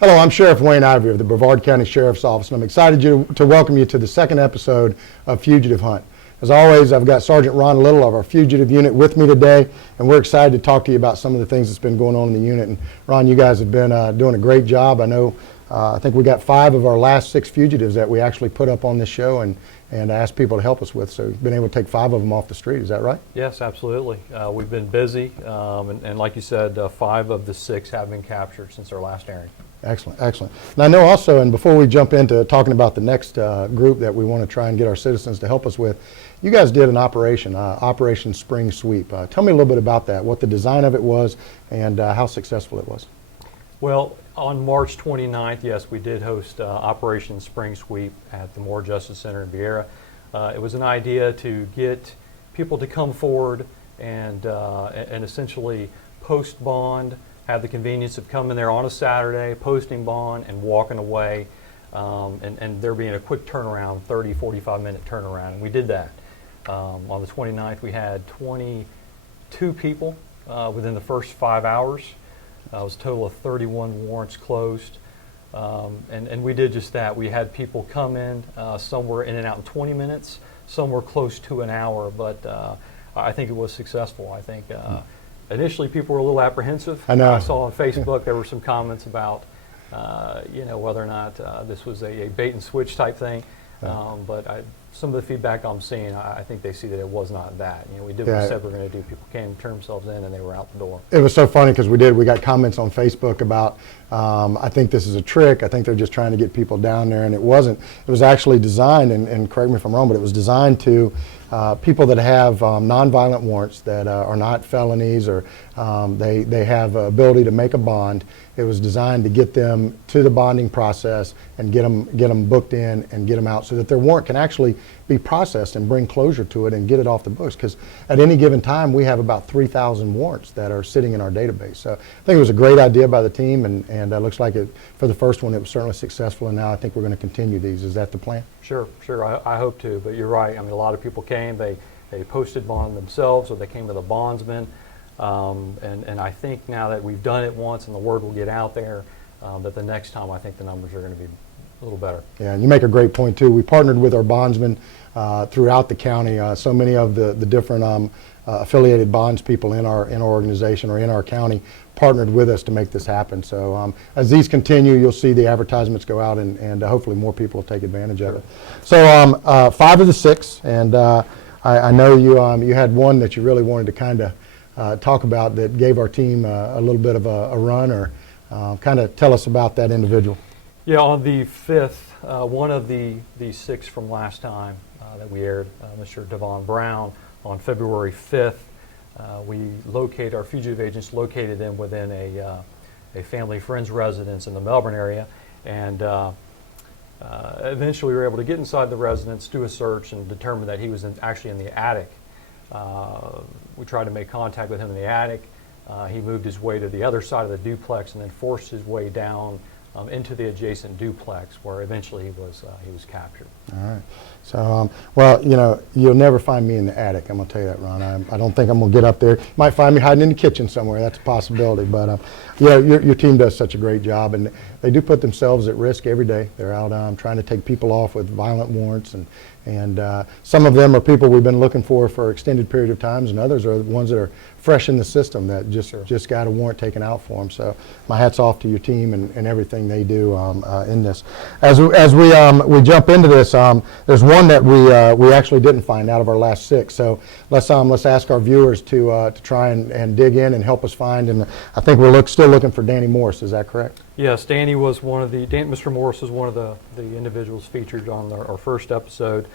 Hello, I'm Sheriff Wayne Ivey of the Brevard County Sheriff's Office, and I'm excited to welcome you to the second episode of Fugitive Hunt. As always, I've got Sergeant Ron Little of our Fugitive Unit with me today, and we're excited to talk to you about some of the things that's been going on in the unit. And Ron, you guys have been doing a great job. I know, I think we got 5 of our last 6 fugitives that we actually put up on this show and asked people to help us with. So we've been able to take 5 of them off the street. Is that right? Yes, absolutely. We've been busy, and like you said, 5 of the 6 have been captured since our last airing. Excellent, excellent. And I know also, and before we jump into talking about the next group that we want to try and get our citizens to help us with, you guys did an operation, Operation Spring Sweep. Tell me a little bit about that, what the design of it was, and how successful it was. Well, on March 29th, yes, we did host Operation Spring Sweep at the Moore Justice Center in Viera. It was an idea to get people to come forward and essentially post bond, have the convenience of coming there on a Saturday, posting bond, and walking away, and there being a quick turnaround, 30, 45-minute turnaround, and we did that. On the 29th, we had 22 people within the first 5 hours. It was a total of 31 warrants closed, and we did just that. We had people come in, some were in and out in 20 minutes, some were close to an hour, but I think it was successful. I think initially people were a little apprehensive. I know. I saw on Facebook there were some comments about whether or not this was a bait and switch type thing, but some of the feedback I'm seeing, I think they see that it was not that. We did what we said we were going to do. People came, turned themselves in, and they were out the door. It was so funny because we got comments on Facebook about, I think this is a trick. I think they're just trying to get people down there, and it wasn't. It was actually designed, and correct me if I'm wrong, but it was designed to people that have nonviolent warrants that are not felonies, or they have ability to make a bond. It was designed to get them to the bonding process and get them booked in and get them out so that their warrant can actually be processed and bring closure to it and get it off the books. Because at any given time, we have about 3,000 warrants that are sitting in our database. So I think it was a great idea by the team, and it looks like it, for the first one, it was certainly successful, and now I think we're going to continue these. Is that the plan? Sure. I hope to, but you're right. I mean, a lot of people came, they posted bond themselves, or they came with a bondsman. And I think now that we've done it once and the word will get out there, that the next time I think the numbers are going to be a little better. Yeah, and you make a great point too. We partnered with our bondsmen throughout the county. So many of the different affiliated bonds people in our organization or in our county partnered with us to make this happen. So as these continue, you'll see the advertisements go out, and hopefully more people will take advantage of it. So 5 of the 6, and I know you had one that you really wanted to kind of talk about that gave our team a little bit of a run, or kind of tell us about that individual. Yeah, on the 5th, one of the 6 from last time that we aired, Mr. Devon Brown, on February 5th, our fugitive agents located him within a family friend's residence in the Melbourne area, and eventually we were able to get inside the residence, do a search, and determine that he was actually in the attic. We tried to make contact with him in the attic. He moved his way to the other side of the duplex and then forced his way down into the adjacent duplex, where eventually he was captured. All right. So, well, you'll never find me in the attic. I'm going to tell you that, Ron. I don't think I'm going to get up there. You might find me hiding in the kitchen somewhere. That's a possibility. But yeah, your team does such a great job, and they do put themselves at risk every day. They're out trying to take people off with violent warrants, and some of them are people we've been looking for extended period of times, and others are the ones that are fresh in the system that just got a warrant taken out for them. So my hat's off to your team and everything they do in this. As we jump into this, there's one that we actually didn't find out of our last 6. So let's ask our viewers to try and dig in and help us find. And I think we're still looking for Danny Morris. Is that correct? Yes, Mr. Morris is one of the individuals featured on our first episode.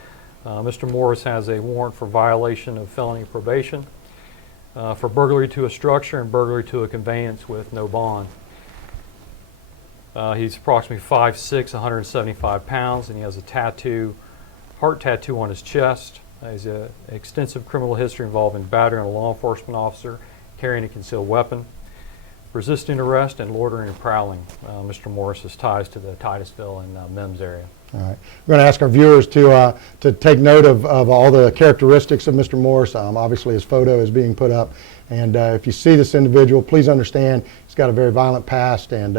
Mr. Morris has a warrant for violation of felony probation, for burglary to a structure and burglary to a conveyance with no bond. He's approximately 5'6", 175 pounds, and he has a heart tattoo on his chest. He has an extensive criminal history involving battery on a law enforcement officer, carrying a concealed weapon, resisting arrest, and loitering and prowling. Mr. Morris's ties to the Titusville and Mims area. All right. We're going to ask our viewers to take note of all the characteristics of Mr. Morris. Obviously, his photo is being put up. And if you see this individual, please understand he's got a very violent past and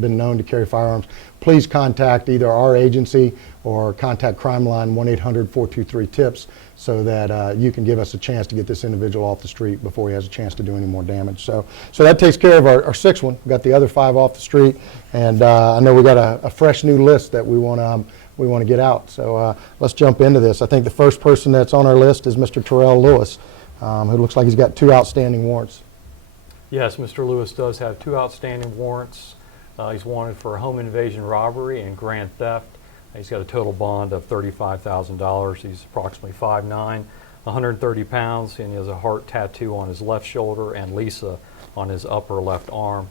been known to carry firearms. Please contact either our agency or contact CRIMELINE 1-800-423-TIPS so that you can give us a chance to get this individual off the street before he has a chance to do any more damage. So that takes care of our sixth one. We've got the other 5 off the street, and I know we got a fresh new list that we want to get out. So let's jump into this. I think the first person that's on our list is Mr. Terrell Lewis, who looks like he's got 2 outstanding warrants. Yes, Mr. Lewis does have 2 outstanding warrants. He's wanted for home invasion robbery and grand theft. He's got a total bond of $35,000. He's approximately 5'9", 130 pounds, and he has a heart tattoo on his left shoulder and Lisa on his upper left arm.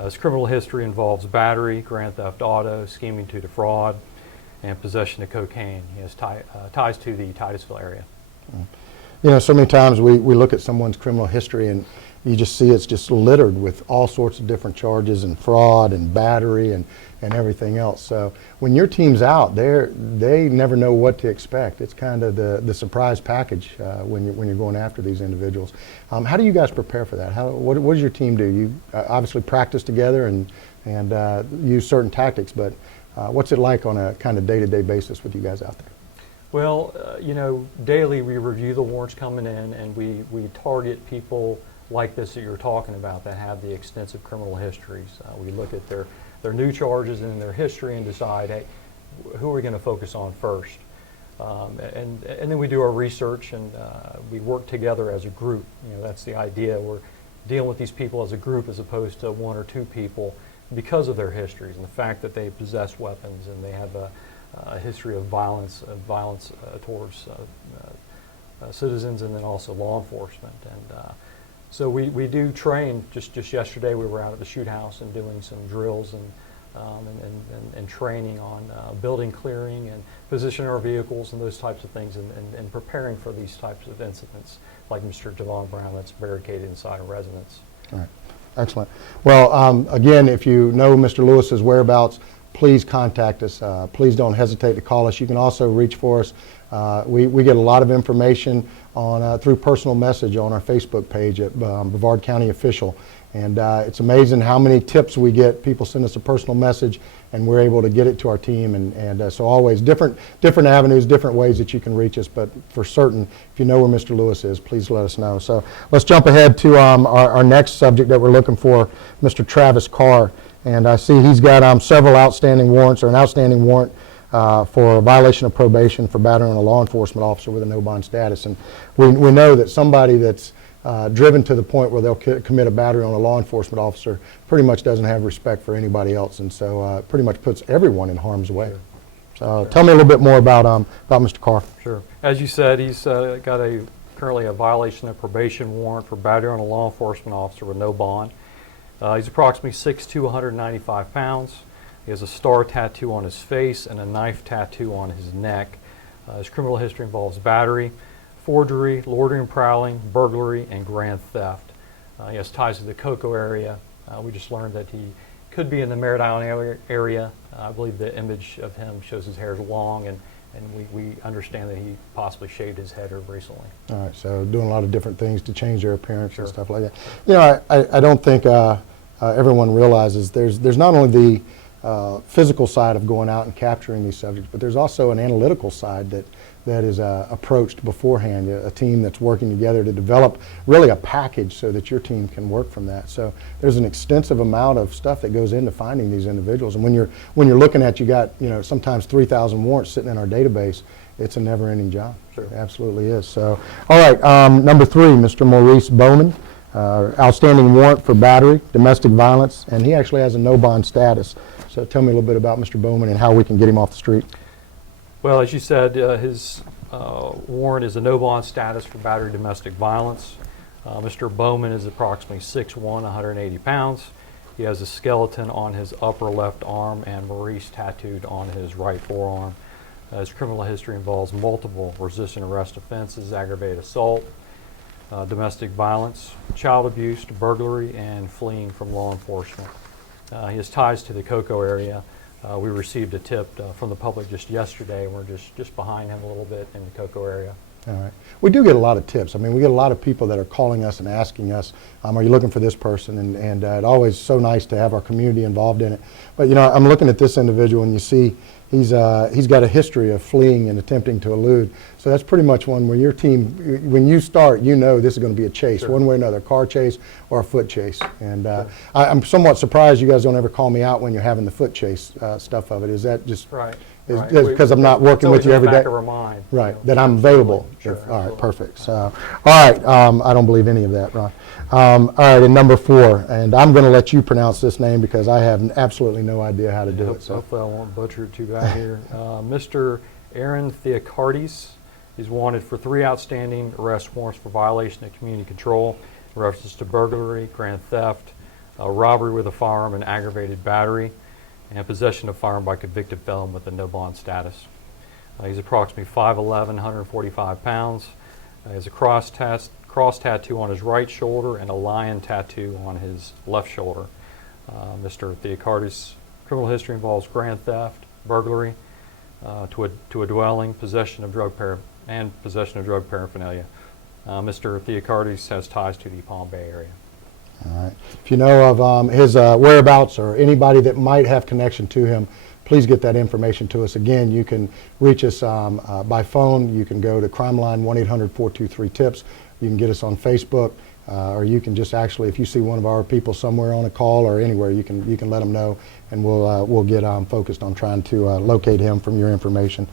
His criminal history involves battery, grand theft auto, scheming to defraud, and possession of cocaine. He has ties to the Titusville area. You know, so many times we look at someone's criminal history and you just see it's just littered with all sorts of different charges and fraud and battery and everything else. So when your team's out, they never know what to expect. It's kind of the surprise package when you're going after these individuals. How do you guys prepare for that? What does your team do? You obviously practice together and use certain tactics, but what's it like on a kind of day-to-day basis with you guys out there? Well, you know, daily we review the warrants coming in, and we target people like this that you're talking about that have the extensive criminal histories. We look at their new charges and their history and decide, hey, who are we going to focus on first? And then we do our research, and we work together as a group. You know, that's the idea. We're dealing with these people as a group as opposed to 1 or 2 people because of their histories and the fact that they possess weapons and they have a history of violence towards citizens and then also law enforcement. And so we do train. Just yesterday we were out at the shoot house and doing some drills and training on building clearing and positioning our vehicles and those types of things and preparing for these types of incidents like Mr. Javon Brown that's barricaded inside a residence. All right. Excellent. Well, again, if you know Mr. Lewis's whereabouts, please contact us. Please don't hesitate to call us. You can also reach for us. We get a lot of information on through personal message on our Facebook page at Brevard County Official. And it's amazing how many tips we get. People send us a personal message and we're able to get it to our team. And so always different avenues, different ways that you can reach us. But for certain, if you know where Mr. Lewis is, please let us know. So let's jump ahead to our next subject that we're looking for, Mr. Travis Carr. And I see he's got several outstanding warrants, or an outstanding warrant for a violation of probation for battering a law enforcement officer with a no bond status. And we know that somebody that's driven to the point where they'll commit a battery on a law enforcement officer pretty much doesn't have respect for anybody else, and so pretty much puts everyone in harm's way. Sure. So tell me a little bit more about Mr. Carr. Sure. As you said, he's got currently a violation of probation warrant for battery on a law enforcement officer with no bond. He's approximately 6'2", 195 pounds. He has a star tattoo on his face and a knife tattoo on his neck. His criminal history involves battery, forgery, loitering and prowling, burglary, and grand theft. He has ties to the Cocoa area. We just learned that he could be in the Merritt Island area. I believe the image of him shows his hair is long, and we understand that he possibly shaved his head recently. All right, so doing a lot of different things to change their appearance. Sure. And stuff like that. You know, I don't think everyone realizes there's not only the physical side of going out and capturing these subjects, but there's also an analytical side that is approached beforehand, a team that's working together to develop really a package so that your team can work from that. So there's an extensive amount of stuff that goes into finding these individuals. And when you're looking at, you got, you know, sometimes 3,000 warrants sitting in our database, it's a never-ending job. Sure. It absolutely is. So, all right, number 3, Mr. Maurice Bowman, outstanding warrant for battery, domestic violence, and he actually has a no bond status. So tell me a little bit about Mr. Bowman and how we can get him off the street. Well, as you said, his warrant is a no bond status for battery domestic violence. Mr. Bowman is approximately 6'1", 180 pounds. He has a skeleton on his upper left arm and Maurice tattooed on his right forearm. His criminal history involves multiple resisting arrest offenses, aggravated assault, domestic violence, child abuse, burglary, and fleeing from law enforcement. He has ties to the Cocoa area. We received a tip from the public just yesterday, and we're just behind him a little bit in the Cocoa area. All right. We do get a lot of tips. I mean, we get a lot of people that are calling us and asking us, are you looking for this person? And it's always so nice to have our community involved in it. But, you know, I'm looking at this individual, and you see he's got a history of fleeing and attempting to elude. So that's pretty much one where your team, when you start, you know this is going to be a chase, Sure. one way or another, a car chase or a foot chase. And I'm somewhat surprised you guys don't ever call me out when you're having the foot chase stuff of it. Is that just... Right. Because I'm not working with you every day? Back of our mind, Right, you know. that I'm available. Sure, All right, absolutely. perfect. So, all right, I don't believe any of that, Ron. All right, and number 4, and I'm going to let you pronounce this name because I have absolutely no idea how to do it. So, Hopefully I won't butcher it too bad here. Mr. Aaron Theocardes is wanted for 3 outstanding arrest warrants for violation of community control, in reference to burglary, grand theft, robbery with a firearm, and aggravated battery, and possession of firearm by convicted felon with a no bond status. He's approximately 5'11", 145 pounds. He has a cross tattoo on his right shoulder and a lion tattoo on his left shoulder. Mr. Theocardes' criminal history involves grand theft, burglary to a dwelling, possession of drug paraphernalia. Mr. Theocardes has ties to the Palm Bay area. all right. If you know of his whereabouts or anybody that might have connection to him, please get that information to us. Again, you can reach us by phone. You can go to CRIMELINE 1-800-423-TIPS. You can get us on Facebook, or you can just actually, if you see one of our people somewhere on a call or anywhere, you can let them know, and we'll get focused on trying to locate him from your information.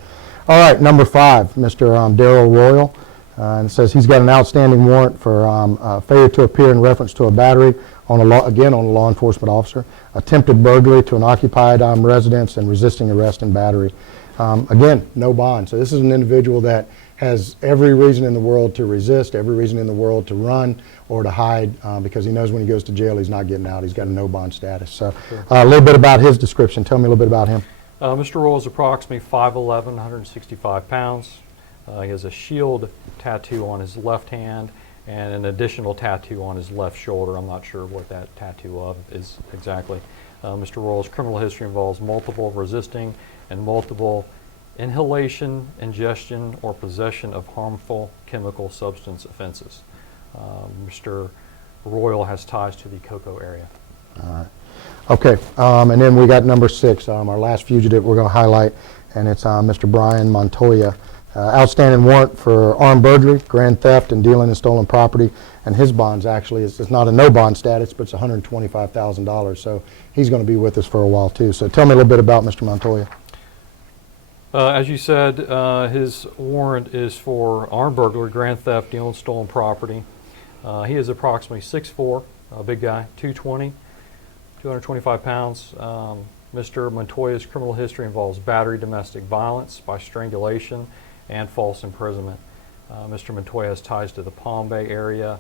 All right, number 5, Mr. Darrell Royal. And it says he's got an outstanding warrant for failure to appear in reference to a battery on a law enforcement officer, attempted burglary to an occupied residence, and resisting arrest and battery. Again, no bond. So this is an individual that has every reason in the world to resist, every reason in the world to run or to hide, because he knows when he goes to jail he's not getting out. He's got a no bond status. So a little bit about his description. Tell me a little bit about him. Mr. Royal is approximately 5'11", 165 pounds. He has a shield tattoo on his left hand and an additional tattoo on his left shoulder. I'm not sure what that tattoo of is exactly. Mr. Royal's criminal history involves multiple resisting and multiple inhalation, ingestion, or possession of harmful chemical substance offenses. Mr. Royal has ties to the Cocoa area. All right. Okay, and then we got number 6, our last fugitive we're going to highlight, and it's Mr. Brian Montoya. Outstanding warrant for armed burglary, grand theft, and dealing in stolen property. And his bonds actually, it's not a no bond status, but it's $125,000. So he's going to be with us for a while too. So tell me a little bit about Mr. Montoya. As you said, his warrant is for armed burglary, grand theft, dealing in stolen property. He is approximately 6'4", a big guy, 220, 225 pounds. Mr. Montoya's criminal history involves battery, domestic violence by strangulation, and false imprisonment. Mr. Montoya has ties to the Palm Bay area,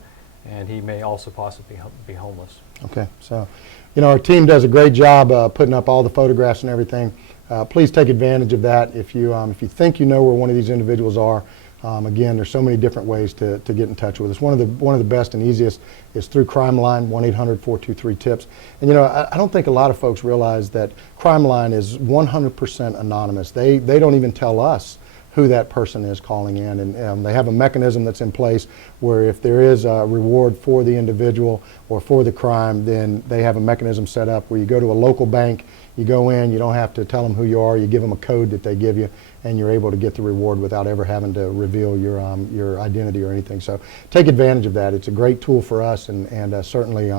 and he may also possibly be homeless. Okay, so, you know, our team does a great job putting up all the photographs and everything. Please take advantage of that. If you think you know where one of these individuals are, again, there's so many different ways to get in touch with us. One of the best and easiest is through CRIMELINE, 1-800-423-TIPS. And you know, I don't think a lot of folks realize that CRIMELINE is 100% anonymous. They don't even tell us who that person is calling in, and they have a mechanism that's in place where if there is a reward for the individual or for the crime, then they have a mechanism set up where you go to a local bank, you go in, you don't have to tell them who you are, you give them a code that they give you, and you're able to get the reward without ever having to reveal your identity or anything. So take advantage of that. It's a great tool for us, and certainly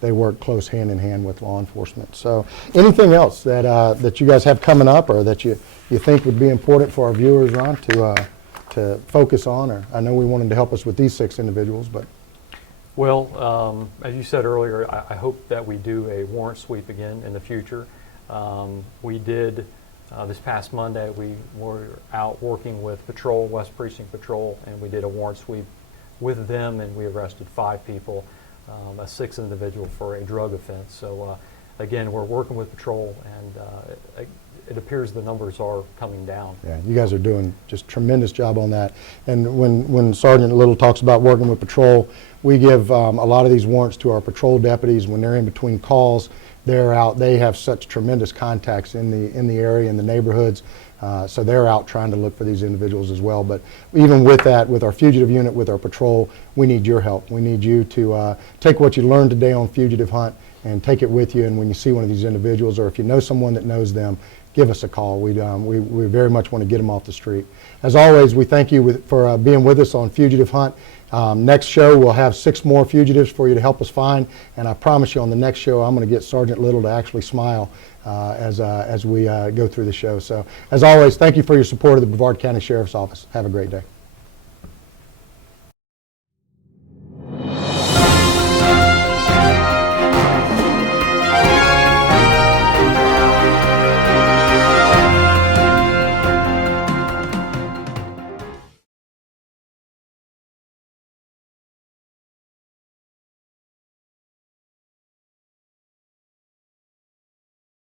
they work close hand in hand with law enforcement. So anything else that you guys have coming up or that you think would be important for our viewers, Ron, to focus on? Or I know we wanted to help us with these 6 individuals, but. Well, as you said earlier, I hope that we do a warrant sweep again in the future. We did this past Monday. We were out working with Patrol, West Precinct Patrol, and we did a warrant sweep with them, and we arrested 5 people, a 6th individual for a drug offense. So again, we're working with Patrol, and it appears the numbers are coming down. Yeah, you guys are doing just tremendous job on that. And when Sergeant Little talks about working with Patrol, we give a lot of these warrants to our patrol deputies when they're in between calls. they're out. They have such tremendous contacts in the area, in the neighborhoods. So they're out trying to look for these individuals as well. But even with that, with our fugitive unit, with our patrol, we need your help. We need you to take what you learned today on Fugitive Hunt and take it with you. And when you see one of these individuals, or if you know someone that knows them, give us a call. We very much want to get them off the street. As always, we thank you for being with us on Fugitive Hunt. Next show, we'll have 6 more fugitives for you to help us find. And I promise you on the next show, I'm going to get Sergeant Little to actually smile as we go through the show. So as always, thank you for your support of the Brevard County Sheriff's Office. Have a great day.